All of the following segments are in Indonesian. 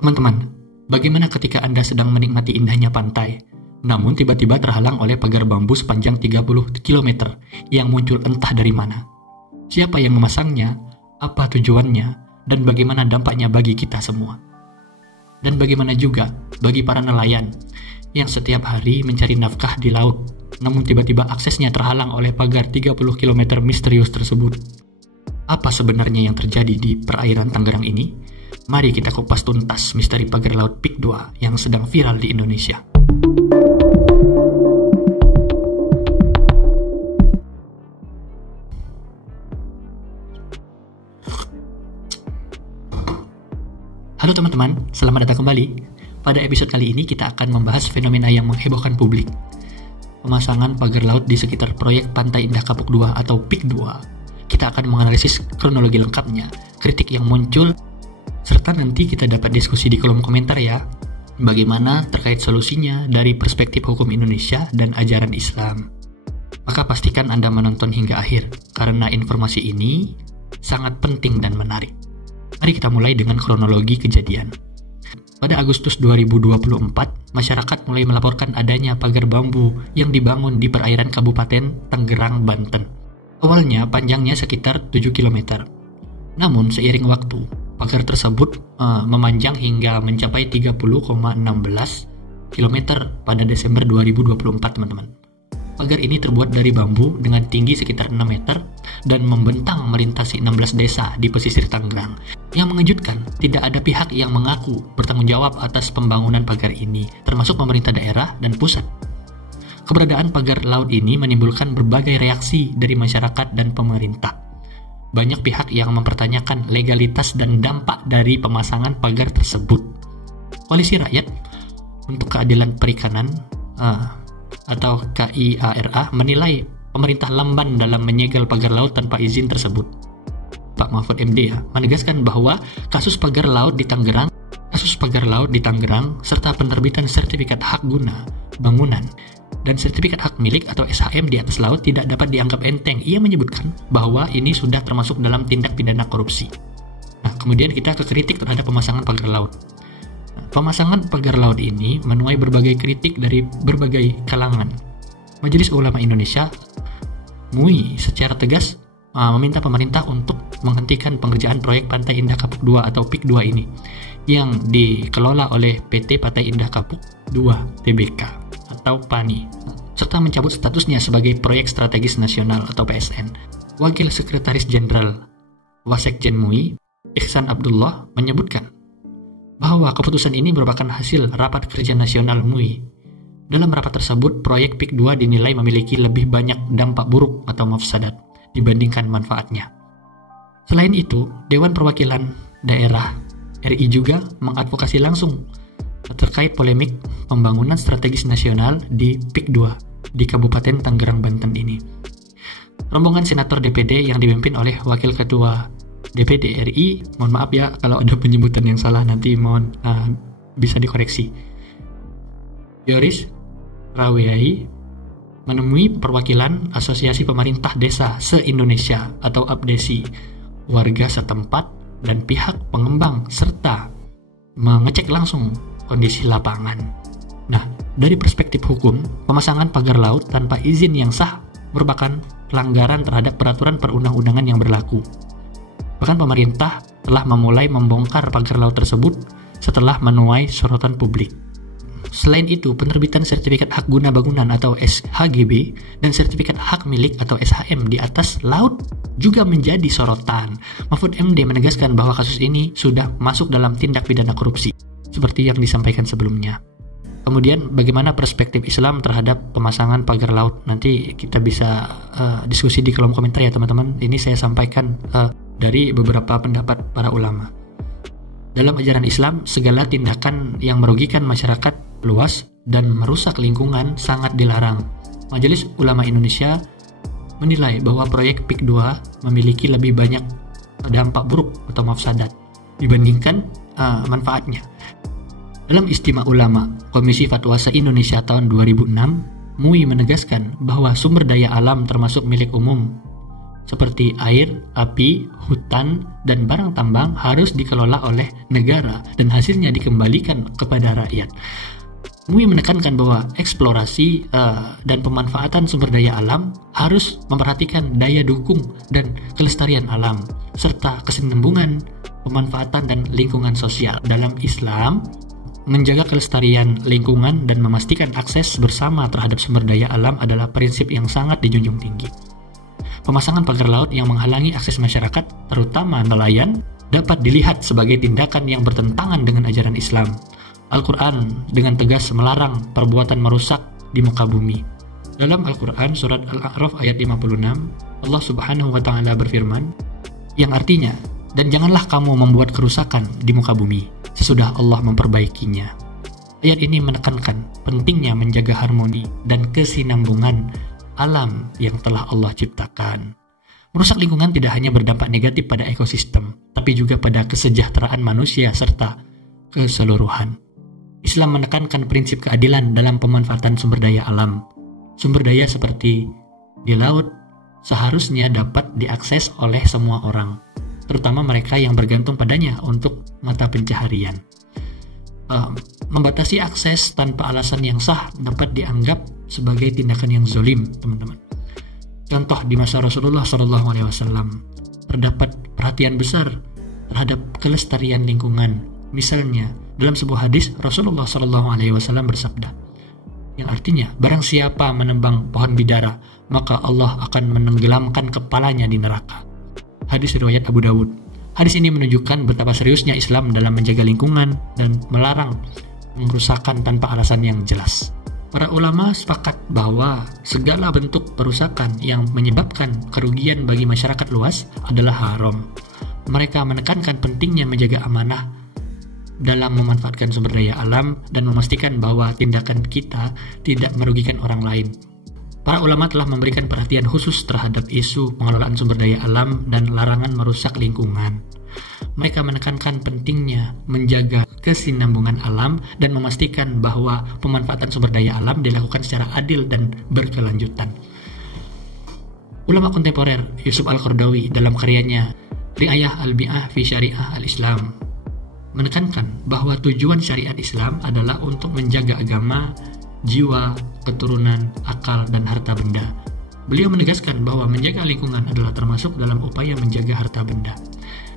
Teman-teman, bagaimana ketika Anda sedang menikmati indahnya pantai, namun tiba-tiba terhalang oleh pagar bambu sepanjang 30 km yang muncul entah dari mana? Siapa yang memasangnya? Apa tujuannya? Dan bagaimana dampaknya bagi kita semua? Dan bagaimana juga bagi para nelayan yang setiap hari mencari nafkah di laut, namun tiba-tiba aksesnya terhalang oleh pagar 30 km misterius tersebut? Apa sebenarnya yang terjadi di perairan Tangerang ini? Mari kita kupas tuntas misteri pagar laut Pik 2 yang sedang viral di Indonesia. Halo teman-teman, selamat datang kembali. Pada episode kali ini kita akan membahas fenomena yang menghebohkan publik. Pemasangan pagar laut di sekitar proyek Pantai Indah Kapuk 2 atau Pik 2. Kita akan menganalisis kronologi lengkapnya, kritik yang muncul, serta nanti kita dapat diskusi di kolom komentar ya. Bagaimana terkait solusinya dari perspektif hukum Indonesia dan ajaran Islam. Maka pastikan Anda menonton hingga akhir, karena informasi ini sangat penting dan menarik. Mari kita mulai dengan kronologi kejadian. Pada Agustus 2024, masyarakat mulai melaporkan adanya pagar bambu yang dibangun di perairan Kabupaten Tangerang, Banten. Awalnya panjangnya sekitar 7 km. Namun seiring waktu, pagar tersebut memanjang hingga mencapai 30,16 km pada Desember 2024, teman-teman. Pagar ini terbuat dari bambu dengan tinggi sekitar 6 meter dan membentang melintasi 16 desa di pesisir Tangerang. Yang mengejutkan, tidak ada pihak yang mengaku bertanggung jawab atas pembangunan pagar ini, termasuk pemerintah daerah dan pusat. Keberadaan pagar laut ini menimbulkan berbagai reaksi dari masyarakat dan pemerintah. Banyak pihak yang mempertanyakan legalitas dan dampak dari pemasangan pagar tersebut. Koalisi Rakyat untuk Keadilan Perikanan atau KIARA menilai pemerintah lamban dalam menyegel pagar laut tanpa izin tersebut. Pak Mahfud MD menegaskan bahwa kasus pagar laut di Tangerang serta penerbitan sertifikat hak guna bangunan dan sertifikat hak milik atau SHM di atas laut tidak dapat dianggap enteng. Ia menyebutkan bahwa ini sudah termasuk dalam tindak pidana korupsi. Nah, kemudian kita ke kritik terhadap pemasangan pagar laut. Pemasangan pagar laut ini menuai berbagai kritik dari berbagai kalangan. Majelis Ulama Indonesia MUI secara tegas meminta pemerintah untuk menghentikan pengerjaan proyek Pantai Indah Kapuk 2 atau Pik 2 ini yang dikelola oleh PT Pantai Indah Kapuk 2 Tbk atau PANI, serta mencabut statusnya sebagai proyek strategis nasional atau PSN. Wakil Sekretaris Jenderal Wasekjen MUI, Ihsan Abdullah, menyebutkan bahwa keputusan ini merupakan hasil rapat kerja nasional MUI. Dalam rapat tersebut, proyek Pik 2 dinilai memiliki lebih banyak dampak buruk atau mafsadat dibandingkan manfaatnya. Selain itu, Dewan Perwakilan Daerah RI juga mengadvokasi langsung terkait polemik pembangunan strategis nasional di Pik 2 di Kabupaten Tangerang, Banten ini. Rombongan senator DPD yang dipimpin oleh Wakil Ketua DPD RI, mohon maaf ya kalau ada penyebutan yang salah, nanti mohon bisa dikoreksi. Yoris Raweyai menemui perwakilan Asosiasi Pemerintah Desa se-Indonesia atau APDESI, warga setempat dan pihak pengembang, serta mengecek langsung kondisi lapangan. Nah, dari perspektif hukum, pemasangan pagar laut tanpa izin yang sah merupakan pelanggaran terhadap peraturan perundang-undangan yang berlaku. Bahkan pemerintah telah memulai membongkar pagar laut tersebut setelah menuai sorotan publik. Selain itu, penerbitan sertifikat hak guna bangunan atau SHGB dan sertifikat hak milik atau SHM di atas laut juga menjadi sorotan. Mahfud MD menegaskan bahwa kasus ini sudah masuk dalam tindak pidana korupsi, seperti yang disampaikan sebelumnya. Kemudian bagaimana perspektif Islam terhadap pemasangan pagar laut? Nanti kita bisa diskusi di kolom komentar ya teman-teman. Ini saya sampaikan dari beberapa pendapat para ulama. Dalam ajaran Islam, segala tindakan yang merugikan masyarakat luas dan merusak lingkungan sangat dilarang. Majelis Ulama Indonesia menilai bahwa proyek Pik 2 memiliki lebih banyak dampak buruk atau mafsadat dibandingkan manfaatnya. Dalam Istimewa Ulama Komisi Fatwa se-Indonesia tahun 2006, MUI menegaskan bahwa sumber daya alam termasuk milik umum seperti air, api, hutan, dan barang tambang harus dikelola oleh negara dan hasilnya dikembalikan kepada rakyat. MUI menekankan bahwa eksplorasi dan pemanfaatan sumber daya alam harus memperhatikan daya dukung dan kelestarian alam, serta kesinambungan pemanfaatan dan lingkungan sosial. Dalam Islam, menjaga kelestarian lingkungan dan memastikan akses bersama terhadap sumber daya alam adalah prinsip yang sangat dijunjung tinggi. Pemasangan pagar laut yang menghalangi akses masyarakat, terutama nelayan, dapat dilihat sebagai tindakan yang bertentangan dengan ajaran Islam. Al-Quran dengan tegas melarang perbuatan merusak di muka bumi. Dalam Al-Quran surat Al-A'raf ayat 56, Allah Subhanahu wa Ta'ala berfirman, yang artinya, dan janganlah kamu membuat kerusakan di muka bumi sesudah Allah memperbaikinya. Ayat ini menekankan pentingnya menjaga harmoni dan kesinambungan alam yang telah Allah ciptakan. Merusak lingkungan tidak hanya berdampak negatif pada ekosistem, tapi juga pada kesejahteraan manusia serta keseluruhan. Islam menekankan prinsip keadilan dalam pemanfaatan sumber daya alam. Sumber daya seperti di laut seharusnya dapat diakses oleh semua orang, terutama mereka yang bergantung padanya untuk mata pencaharian. Membatasi akses tanpa alasan yang sah dapat dianggap sebagai tindakan yang zalim, teman-teman. Contoh di masa Rasulullah SAW terdapat perhatian besar terhadap kelestarian lingkungan. Misalnya, dalam sebuah hadis Rasulullah SAW bersabda, yang artinya, barang siapa menebang pohon bidara, maka Allah akan menenggelamkan kepalanya di neraka. Hadis riwayat Abu Dawud. Hadis ini menunjukkan betapa seriusnya Islam dalam menjaga lingkungan dan melarang pengerusakan tanpa alasan yang jelas. Para ulama sepakat bahwa segala bentuk perusakan yang menyebabkan kerugian bagi masyarakat luas adalah haram. Mereka menekankan pentingnya menjaga amanah dalam memanfaatkan sumber daya alam dan memastikan bahwa tindakan kita tidak merugikan orang lain. Para ulama telah memberikan perhatian khusus terhadap isu pengelolaan sumber daya alam dan larangan merusak lingkungan. Mereka menekankan pentingnya menjaga kesinambungan alam dan memastikan bahwa pemanfaatan sumber daya alam dilakukan secara adil dan berkelanjutan. Ulama kontemporer Yusuf Al-Qaradawi dalam karyanya Ri'ayah Al-Bi'ah fi Syariah Al-Islam menekankan bahwa tujuan syariat Islam adalah untuk menjaga agama, jiwa, keturunan, akal, dan harta benda. Beliau menegaskan bahwa menjaga lingkungan adalah termasuk dalam upaya menjaga harta benda,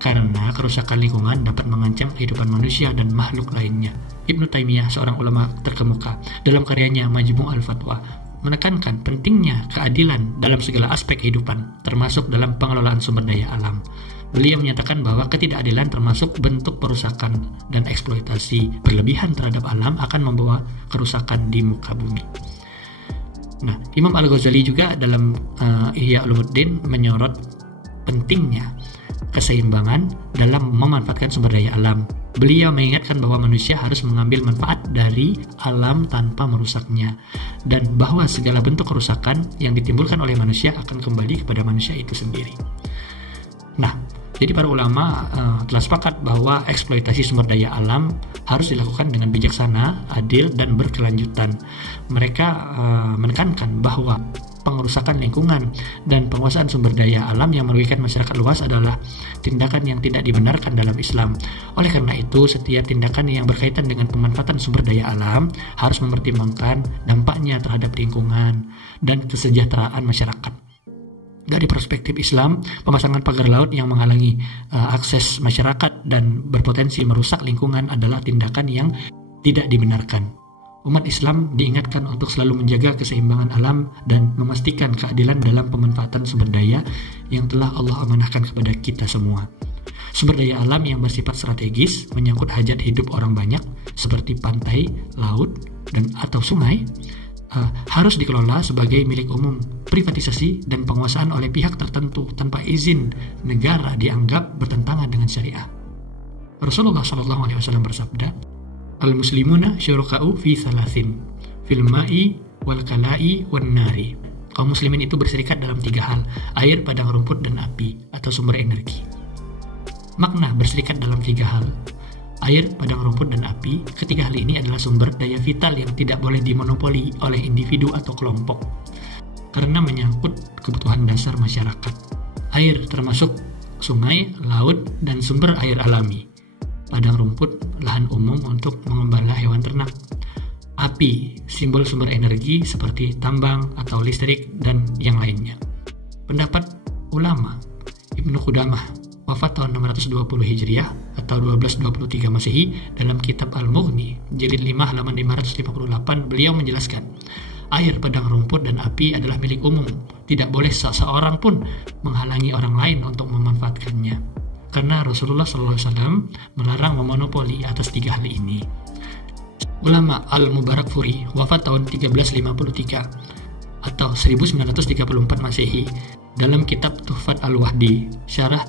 karena kerusakan lingkungan dapat mengancam kehidupan manusia dan makhluk lainnya. Ibnu Taimiyah, seorang ulama terkemuka, dalam karyanya Majmu' al-Fatwa, menekankan pentingnya keadilan dalam segala aspek kehidupan, termasuk dalam pengelolaan sumber daya alam. Beliau menyatakan bahwa ketidakadilan termasuk bentuk perusakan dan eksploitasi berlebihan terhadap alam akan membawa kerusakan di muka bumi. Nah, Imam Al-Ghazali juga dalam Ihya Ulumuddin menyorot pentingnya keseimbangan dalam memanfaatkan sumber daya alam. Beliau mengingatkan bahwa manusia harus mengambil manfaat dari alam tanpa merusaknya, dan bahwa segala bentuk kerusakan yang ditimbulkan oleh manusia akan kembali kepada manusia itu sendiri. Nah, jadi para ulama telah sepakat bahwa eksploitasi sumber daya alam harus dilakukan dengan bijaksana, adil, dan berkelanjutan. Mereka menekankan bahwa pengerusakan lingkungan dan penguasaan sumber daya alam yang merugikan masyarakat luas adalah tindakan yang tidak dibenarkan dalam Islam. Oleh karena itu, setiap tindakan yang berkaitan dengan pemanfaatan sumber daya alam harus mempertimbangkan dampaknya terhadap lingkungan dan kesejahteraan masyarakat. Dari perspektif Islam, pemasangan pagar laut yang menghalangi akses masyarakat dan berpotensi merusak lingkungan adalah tindakan yang tidak dibenarkan. Umat Islam diingatkan untuk selalu menjaga keseimbangan alam dan memastikan keadilan dalam pemanfaatan sumber daya yang telah Allah amanahkan kepada kita semua. Sumber daya alam yang bersifat strategis menyangkut hajat hidup orang banyak seperti pantai, laut, dan atau sungai harus dikelola sebagai milik umum. Privatisasi dan penguasaan oleh pihak tertentu tanpa izin negara dianggap bertentangan dengan syariah. Rasulullah SAW bersabda, Al-muslimuna syuraka'u fi thalathin, fil ma'i wal kala'i wan nari. Kaum muslimin itu berserikat dalam 3 hal, air, padang rumput, dan api atau sumber energi. Makna berserikat dalam 3 hal, air, padang rumput, dan api. Ketiga hal ini adalah sumber daya vital yang tidak boleh dimonopoli oleh individu atau kelompok, karena menyangkut kebutuhan dasar masyarakat. Air termasuk sungai, laut, dan sumber air alami. Padang rumput, lahan umum untuk mengembala hewan ternak. Api, simbol sumber energi seperti tambang atau listrik dan yang lainnya. Pendapat ulama, Ibnu Qudamah, wafat tahun 620 Hijriah atau 1223 Masehi, dalam kitab Al-Mughni, jilid 5 halaman 558, beliau menjelaskan, air, padang rumput, dan api adalah milik umum. Tidak boleh seseorang pun menghalangi orang lain untuk memanfaatkannya. Karena Rasulullah SAW melarang memonopoli atas 3 hal ini. Ulama Al-Mubarakfuri, wafat tahun 1353 atau 1934 Masehi, dalam kitab Tuhfat Al-Wahdi, syarah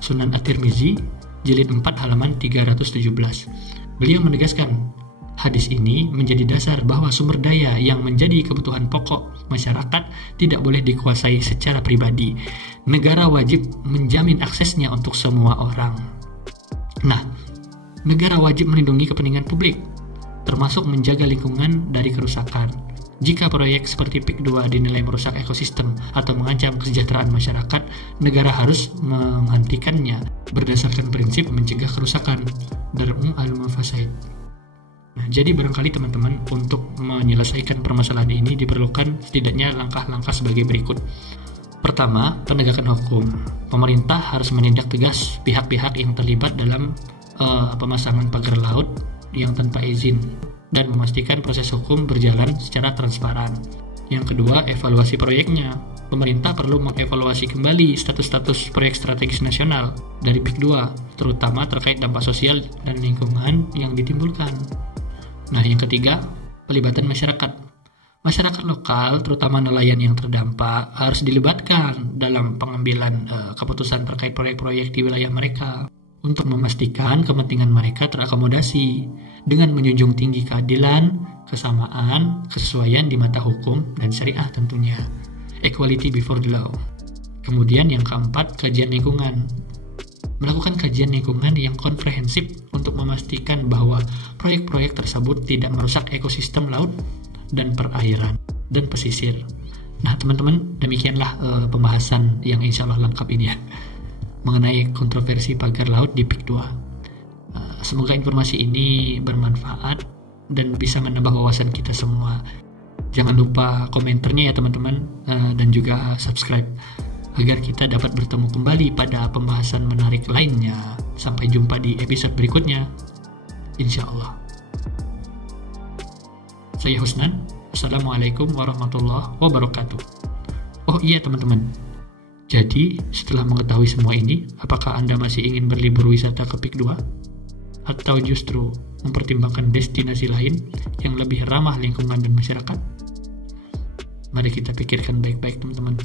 Sunan At-Tirmizi, jilid 4 halaman 317. Beliau menegaskan, hadis ini menjadi dasar bahwa sumber daya yang menjadi kebutuhan pokok masyarakat tidak boleh dikuasai secara pribadi. Negara wajib menjamin aksesnya untuk semua orang. Nah, negara wajib melindungi kepentingan publik, termasuk menjaga lingkungan dari kerusakan. Jika proyek seperti PIK 2 dinilai merusak ekosistem atau mengancam kesejahteraan masyarakat, negara harus menghentikannya berdasarkan prinsip mencegah kerusakan. Dar'u al-mafasid. Nah, jadi barangkali teman-teman, untuk menyelesaikan permasalahan ini diperlukan setidaknya langkah-langkah sebagai berikut. Pertama, penegakan hukum. Pemerintah harus menindak tegas pihak-pihak yang terlibat dalam pemasangan pagar laut yang tanpa izin dan memastikan proses hukum berjalan secara transparan. Yang kedua, evaluasi proyeknya. Pemerintah perlu mengevaluasi kembali status-status proyek strategis nasional dari PIK 2, terutama terkait dampak sosial dan lingkungan yang ditimbulkan. Nah, yang ketiga, pelibatan masyarakat. Masyarakat lokal, terutama nelayan yang terdampak, harus dilibatkan dalam pengambilan keputusan terkait proyek-proyek di wilayah mereka untuk memastikan kepentingan mereka terakomodasi dengan menjunjung tinggi keadilan, kesamaan, kesesuaian di mata hukum dan syariah tentunya. Equality before the law. Kemudian yang keempat, kajian lingkungan. Melakukan kajian lingkungan yang komprehensif untuk memastikan bahwa proyek-proyek tersebut tidak merusak ekosistem laut dan perairan dan pesisir. Nah, teman-teman, demikianlah pembahasan yang insya Allah lengkap ini ya, mengenai kontroversi pagar laut di PIK 2. Semoga informasi ini bermanfaat dan bisa menambah wawasan kita semua. Jangan lupa komentarnya ya teman-teman, dan juga subscribe agar kita dapat bertemu kembali pada pembahasan menarik lainnya. Sampai jumpa di episode berikutnya, insya Allah. Saya Husnan. Assalamualaikum warahmatullahi wabarakatuh. Oh iya teman-teman, jadi setelah mengetahui semua ini, apakah Anda masih ingin berlibur wisata ke PIK 2? Atau justru mempertimbangkan destinasi lain yang lebih ramah lingkungan dan masyarakat? Mari kita pikirkan baik-baik teman-teman.